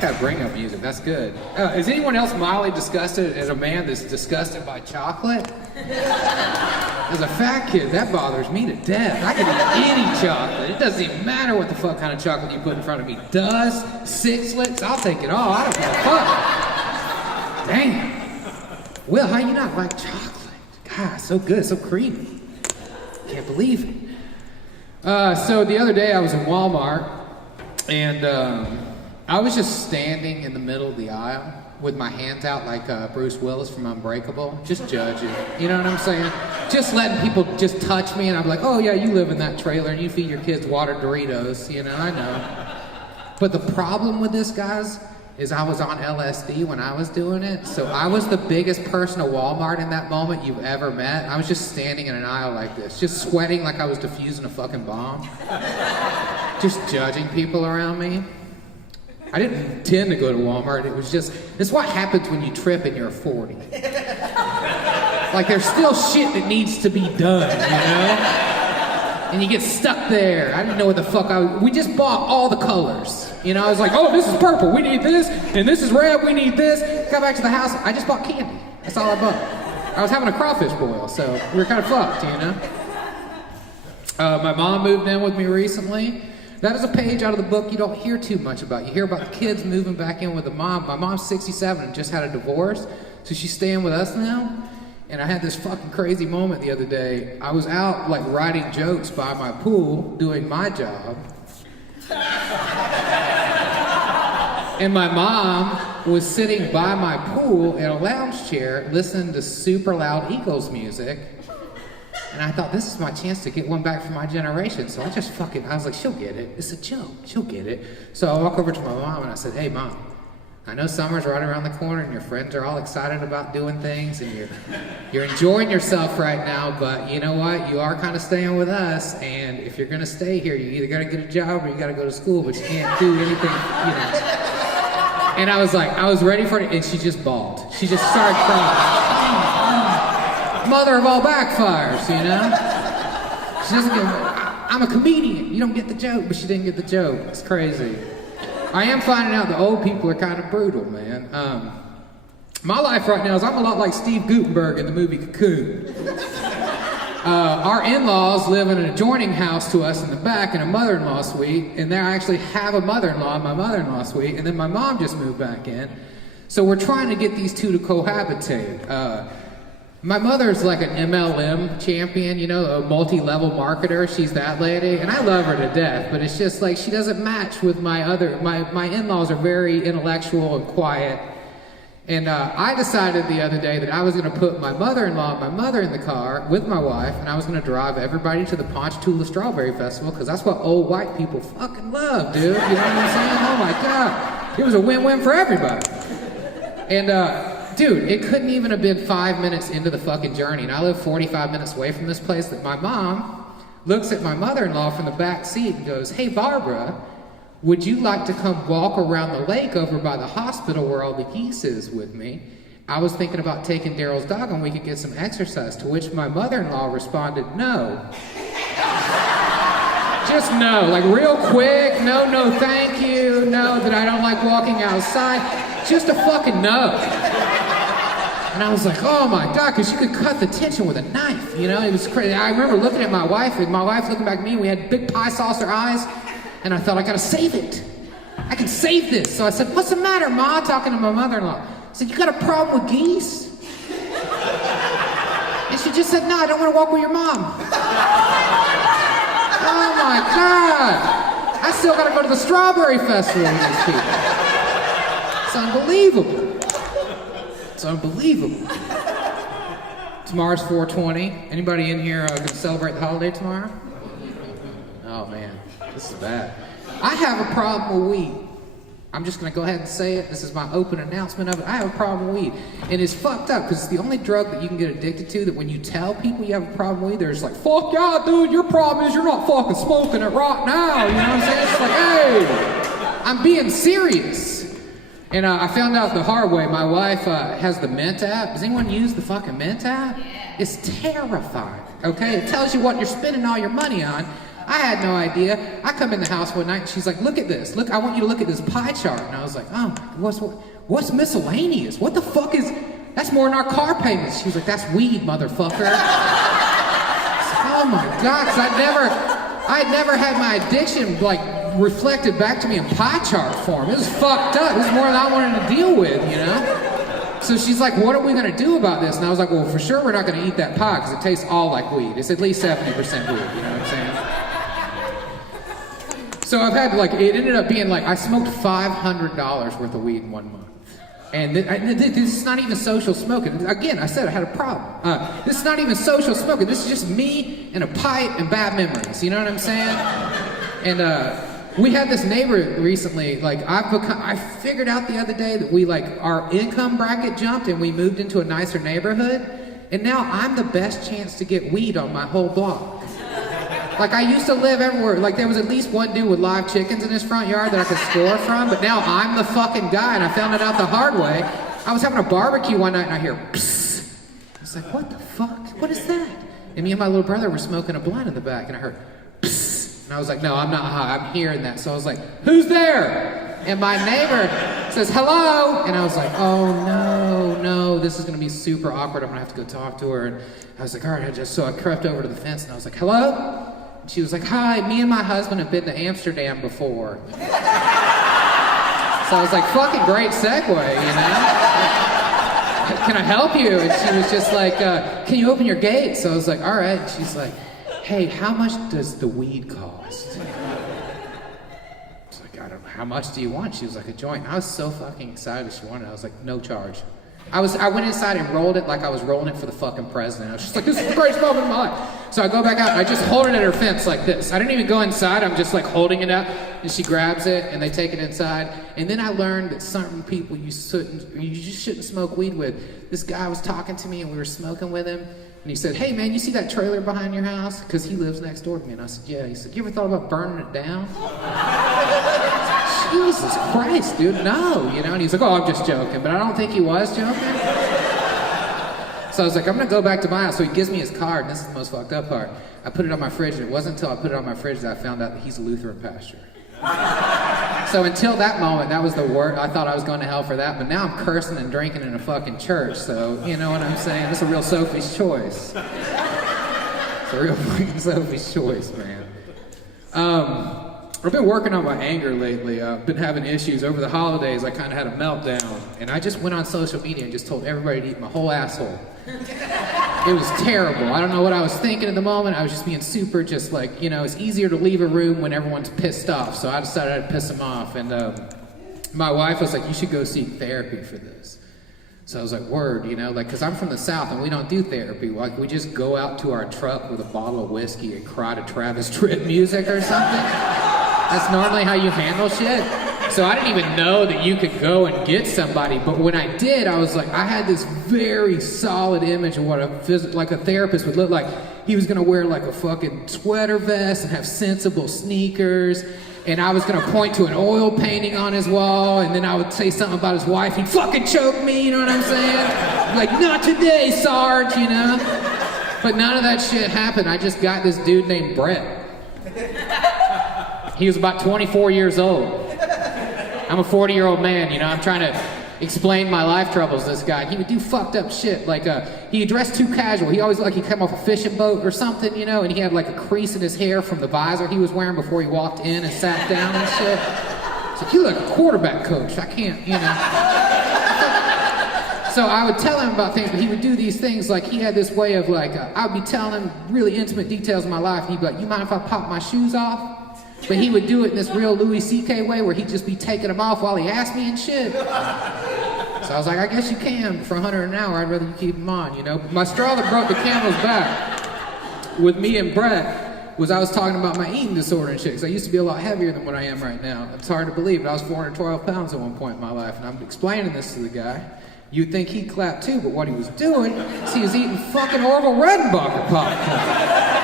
like that bring-up music. That's good. Is anyone else mildly disgusted as a man that's disgusted by chocolate? As a fat kid, that bothers me to death. I can eat any chocolate. It doesn't even matter what the fuck kind of chocolate you put in front of me. Dust, sixlets, I'll take it all. I don't give a fuck. Damn. Will, how you not like chocolate? God, so good, so creamy. Can't believe it. So the other day I was in Walmart, and I was just standing in the middle of the aisle with my hands out like Bruce Willis from Unbreakable, just judging. You know what I'm saying? Just letting people just touch me, and I'm like, oh yeah, you live in that trailer and you feed your kids water Doritos, you know, I know. But the problem with this, guys, is I was on LSD when I was doing it, so I was the biggest person at Walmart in that moment you've ever met. I was just standing in an aisle like this, just sweating like I was defusing a fucking bomb. Just judging people around me. I didn't intend to go to Walmart, it was just, it's what happens when you trip and you're 40. Like there's still shit that needs to be done, you know? And you get stuck there. I didn't know what the fuck we just bought all the colors. You know, I was like, oh, this is purple, we need this, and this is red, we need this. Got back to the house, I just bought candy. That's all I bought. I was having a crawfish boil, so we were kind of fucked, you know? My mom moved in with me recently. That is a page out of the book you don't hear too much about. You hear about the kids moving back in with the mom. My mom's 67 and just had a divorce, so she's staying with us now. And I had this fucking crazy moment the other day. I was out like writing jokes by my pool, doing my job. And my mom was sitting by my pool in a lounge chair listening to super loud Eagles music. And I thought, this is my chance to get one back from my generation. So I was like, she'll get it. It's a joke, she'll get it. So I walk over to my mom and I said, hey Mom, I know summer's right around the corner and your friends are all excited about doing things and you're enjoying yourself right now, but you know what? You are kind of staying with us, and if you're gonna stay here, you either gotta get a job or you gotta go to school, but you can't do anything, you know. And I was like, I was ready for it, and she just bawled. She just started crying. Mother of all backfires, you know? She doesn't get, I'm a comedian, you don't get the joke, but she didn't get the joke. It's crazy. I am finding out the old people are kind of brutal, man. My life right now is I'm a lot like Steve Guttenberg in the movie Cocoon. Our in-laws live in an adjoining house to us in the back in a mother-in-law suite, and there I actually have a mother-in-law in my mother-in-law suite, and then my mom just moved back in. So we're trying to get these two to cohabitate. My mother's like an MLM champion, you know, a multi-level marketer. She's that lady, and I love her to death, but it's just like she doesn't match with my in-laws are very intellectual and quiet. And I decided the other day that I was gonna put my mother-in-law and my mother in the car with my wife, and I was gonna drive everybody to the Ponchatoula Strawberry Festival, because that's what old white people fucking love, dude. You know what I'm saying? Oh my God. It was a win-win for everybody. And dude, it couldn't even have been 5 minutes into the fucking journey, and I live 45 minutes away from this place, that my mom looks at my mother-in-law from the back seat and goes, hey Barbara, would you like to come walk around the lake over by the hospital where all the geese is with me? I was thinking about taking Darrell's dog and we could get some exercise, to which my mother-in-law responded, no. Just no, like real quick, no thank you, no that I don't like walking outside, just a fucking no. And I was like, oh my God, because you could cut the tension with a knife, you know? It was crazy. I remember looking at my wife, and my wife looking back at me, and we had big pie saucer eyes, and I thought, I gotta save it. I can save this. So I said, what's the matter, Ma? Talking to my mother-in-law. I said, you got a problem with geese? And she just said, no, I don't want to walk with your mom. Oh my God. I still gotta go to the Strawberry Festival with these people. It's unbelievable. It's unbelievable. Tomorrow's 420. Anybody in here gonna celebrate the holiday tomorrow? Oh man, this is bad. I have a problem with weed. I'm just gonna go ahead and say it. This is my open announcement of it. I have a problem with weed. And it's fucked up because it's the only drug that you can get addicted to that when you tell people you have a problem with weed, they're just like, fuck yeah, dude, your problem is you're not fucking smoking it right now. You know what I'm saying? It's like, hey, I'm being serious. And I found out the hard way. My wife has the Mint app. Does anyone use the fucking Mint app? Yeah. It's terrifying, okay? It tells you what you're spending all your money on. I had no idea. I come in the house one night and she's like, look at this. Look, I want you to look at this pie chart. And I was like, oh, what's miscellaneous? What the fuck is, that's more than our car payments. She was like, that's weed, motherfucker. Oh my God, because I'd never had my addiction like reflected back to me in pie chart form. It was fucked up. It was more than I wanted to deal with, you know? So she's like, what are we gonna do about this? And I was like, well, for sure we're not gonna eat that pie because it tastes all like weed. It's at least 70% weed, you know what I'm saying? So I've had like, it ended up being like, I smoked $500 worth of weed in 1 month. And this is not even social smoking. Again, I said I had a problem. This is not even social smoking. This is just me and a pipe and bad memories. You know what I'm saying? And we had this neighbor recently. Like I figured out the other day that we like our income bracket jumped and we moved into a nicer neighborhood. And now I'm the best chance to get weed on my whole block. Like I used to live everywhere. Like there was at least one dude with live chickens in his front yard that I could score from, but now I'm the fucking guy and I found it out the hard way. I was having a barbecue one night and I hear psst. I was like, what the fuck? What is that? And me and my little brother were smoking a blunt in the back and I heard psst. And I was like, no, I'm not high, I'm hearing that. So I was like, who's there? And my neighbor says, hello. And I was like, oh no, this is gonna be super awkward. I'm gonna have to go talk to her. And I was like, all right, so I crept over to the fence and I was like, hello? She was like, hi, me and my husband have been to Amsterdam before. So I was like, fucking great segue, you know? Can I help you? And she was just like, can you open your gate? So I was like, all right. And she's like, hey, how much does the weed cost? I was like, I don't know, how much do you want? She was like, a joint. I was so fucking excited she wanted it. I was like, no charge. I went inside and rolled it like I was rolling it for the fucking president. I was just like, this is the greatest moment of my life. So I go back out and I just hold it at her fence like this. I didn't even go inside, I'm just like holding it up and she grabs it and they take it inside. And then I learned that certain people you just shouldn't smoke weed with. This guy was talking to me and we were smoking with him and he said, hey man, you see that trailer behind your house? Because he lives next door to me. And I said, yeah. He said, you ever thought about burning it down? Jesus Christ, dude, no, you know? And he's like, oh, I'm just joking. But I don't think he was joking. So I was like, I'm gonna go back to my house. So he gives me his card, and this is the most fucked up part. I put it on my fridge, and it wasn't until I put it on my fridge that I found out that he's a Lutheran pastor. So until that moment, that was the worst. I thought I was going to hell for that, but now I'm cursing and drinking in a fucking church. So, you know what I'm saying? It's a real Sophie's choice. It's a real fucking Sophie's choice, man. I've been working on my anger lately. I've been having issues. Over the holidays, I kind of had a meltdown. And I just went on social media and just told everybody to eat my whole asshole. It was terrible. I don't know what I was thinking at the moment. I was just being super just like, you know, it's easier to leave a room when everyone's pissed off. So I decided I'd piss them off. And my wife was like, you should go seek therapy for this. So I was like, word, you know, like, because I'm from the South and we don't do therapy. Like, we just go out to our truck with a bottle of whiskey and cry to Travis Tritt music or something. That's normally how you handle shit. So I didn't even know that you could go and get somebody. But when I did, I was like, I had this very solid image of what a therapist would look like. He was gonna wear like a fucking sweater vest and have sensible sneakers. And I was gonna point to an oil painting on his wall. And then I would say something about his wife. He'd fucking choke me, you know what I'm saying? Like, not today, Sarge, you know? But none of that shit happened. I just got this dude named Brett. He was about 24 years old. I'm a 40-year-old man, you know, I'm trying to explain my life troubles to this guy. He would do fucked up shit, like he dressed too casual. He always looked like he'd come off a fishing boat or something, you know, and he had like a crease in his hair from the visor he was wearing before he walked in and sat down and shit. It's like, you look like a quarterback coach, I can't, you know. So I would tell him about things, but he would do these things like he had this way of like, I would be telling him really intimate details of my life, and he'd be like, you mind if I pop my shoes off? But he would do it in this real Louis C.K. way where he'd just be taking them off while he asked me and shit. So I was like, I guess you can, but for $100 an hour, I'd rather you keep them on, you know? But my straw that broke the camel's back with me and Brett was I was talking about my eating disorder and shit, because I used to be a lot heavier than what I am right now. It's hard to believe, but I was 412 pounds at one point in my life, and I'm explaining this to the guy. You'd think he'd clap too, but what he was doing is he was eating fucking Orville Redenbacher popcorn.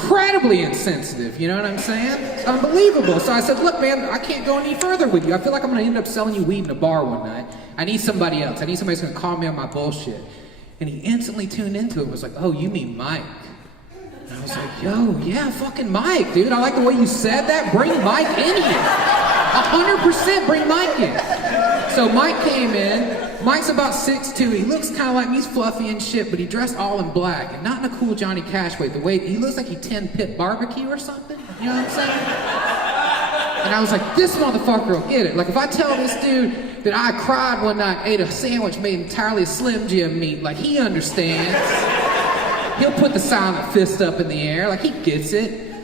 Incredibly insensitive, you know what I'm saying? It's unbelievable. So I said, look man, I can't go any further with you. I feel like I'm gonna end up selling you weed in a bar one night. I need somebody else. I need somebody who's gonna call me on my bullshit. And he instantly tuned into it and was like, oh, you mean Mike. And I was like, yo, yeah, fucking Mike, dude. I like the way you said that. Bring Mike in here. 100% bring Mike in. So Mike came in. Mike's about 6'2". He looks kind of like me. He's fluffy and shit, but he dressed all in black. And not in a cool Johnny Cash way. The way he looks like he 10-pit barbecue or something. You know what I'm saying? And I was like, this motherfucker will get it. Like, if I tell this dude that I cried one night, ate a sandwich made entirely of Slim Jim meat, like, he understands. He'll put the silent fist up in the air, like, he gets it.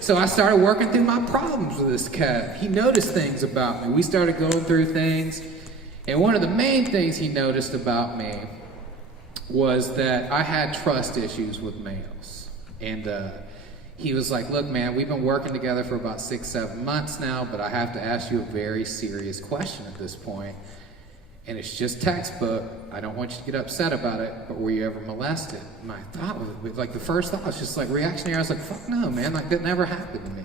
So I started working through my problems with this cat. He noticed things about me. We started going through things. And one of the main things he noticed about me was that I had trust issues with males. And he was like, look, man, we've been working together for about 6-7 months now, but I have to ask you a very serious question at this point. And it's just textbook. I don't want you to get upset about it, but were you ever molested? My thought was, like, the first thought was just like reactionary. I was like, fuck no, man, like, that never happened to me.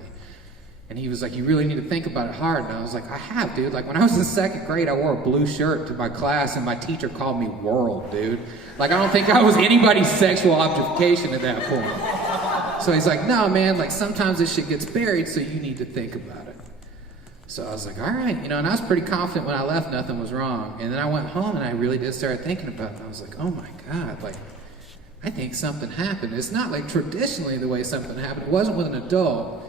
And he was like, you really need to think about it hard. And I was like, I have, dude. Like, when I was in 2nd grade, I wore a blue shirt to my class, and my teacher called me World, dude. Like, I don't think I was anybody's sexual objectification at that point. So he's like, no, man, like, sometimes this shit gets buried, so you need to think about it. So I was like, all right, you know, and I was pretty confident when I left nothing was wrong. And then I went home, and I really did start thinking about it. And I was like, oh my God, like, I think something happened. It's not like traditionally the way something happened. It wasn't with an adult.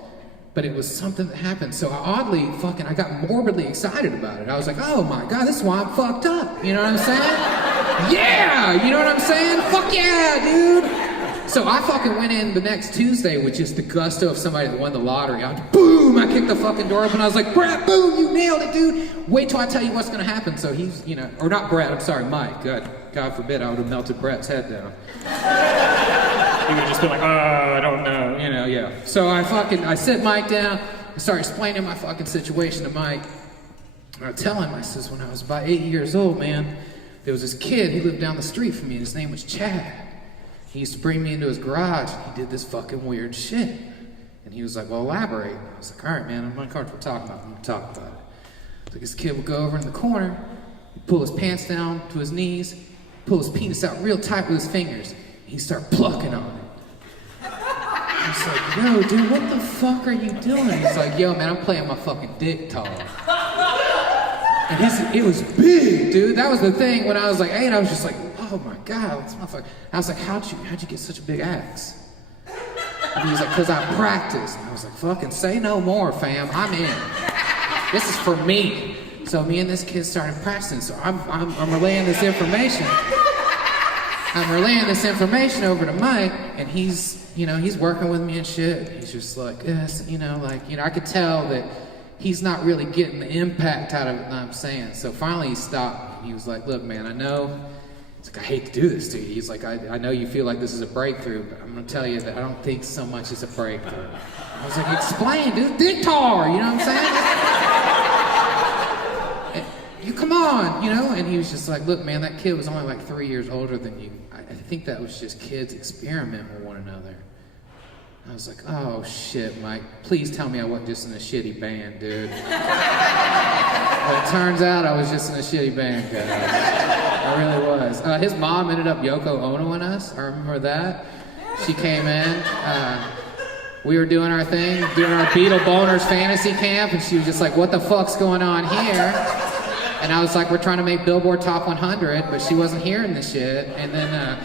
But it was something that happened. So I got morbidly excited about it. I was like, oh my God, this is why I'm fucked up. You know what I'm saying? Yeah, you know what I'm saying? Fuck yeah, dude. So I fucking went in the next Tuesday with just the gusto of somebody that won the lottery. Boom, I kicked the fucking door open. I was like, Brett, boom, you nailed it, dude. Wait till I tell you what's gonna happen. So he's, you know, or not Brett, I'm sorry, Mike. God forbid I would have melted Brett's head down. He would have just been like, I don't know, you know, yeah. So I sit Mike down, I start explaining my fucking situation to Mike. And I tell him, I says, when I was about 8 years old, man, there was this kid who lived down the street from me, and his name was Chad. He used to bring me into his garage, and he did this fucking weird shit. And he was like, well, elaborate. And I was like, all right, man, I'm uncomfortable talking about it. I'm gonna talk about it. So this kid would go over in the corner, pull his pants down to his knees, pull his penis out real tight with his fingers, and he'd start plucking on it. I was like, yo, dude, what the fuck are you doing? He's like, yo, man, I'm playing my fucking dick tall. And it was big, dude. That was the thing when I was like 8, I was just like, oh my God, this motherfucker. I was like, how'd you get such a big axe? And he was like, cause I practiced. And I was like, fucking say no more, fam, I'm in. This is for me. So me and this kid started practicing. So I'm relaying this information. I'm relaying this information over to Mike, and he's working with me and shit. He's just like, yes, I could tell that he's not really getting the impact out of it that I'm saying. So finally he stopped me. He was like, look, man, I know, it's like, I hate to do this to you. He's like, I know you feel like this is a breakthrough, but I'm gonna tell you that I don't think so much it's a breakthrough. I was like, explain, dude, dick tar, you know what I'm saying? You come on, you know? And he was just like, look, man, that kid was only like 3 years older than you. I think that was just kids experimenting with one another. I was like, oh shit, Mike, please tell me I wasn't just in a shitty band, dude. Well, it turns out I was just in a shitty band, guys. I really was. His mom ended up Yoko Onoing us. I remember that. She came in. We were doing our thing, doing our Beatle Boners fantasy camp, and she was just like, what the fuck's going on here? And I was like, we're trying to make Billboard Top 100, but she wasn't hearing the shit. And then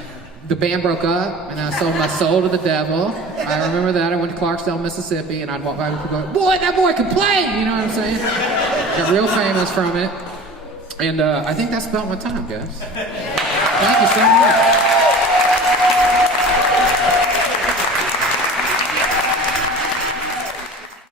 the band broke up, and I sold my soul to the devil. I remember that. I went to Clarksdale, Mississippi, and I'd walk by and go, boy, that boy can play! You know what I'm saying? Got real famous from it. And I think that's about my time, guys. Thank you so much.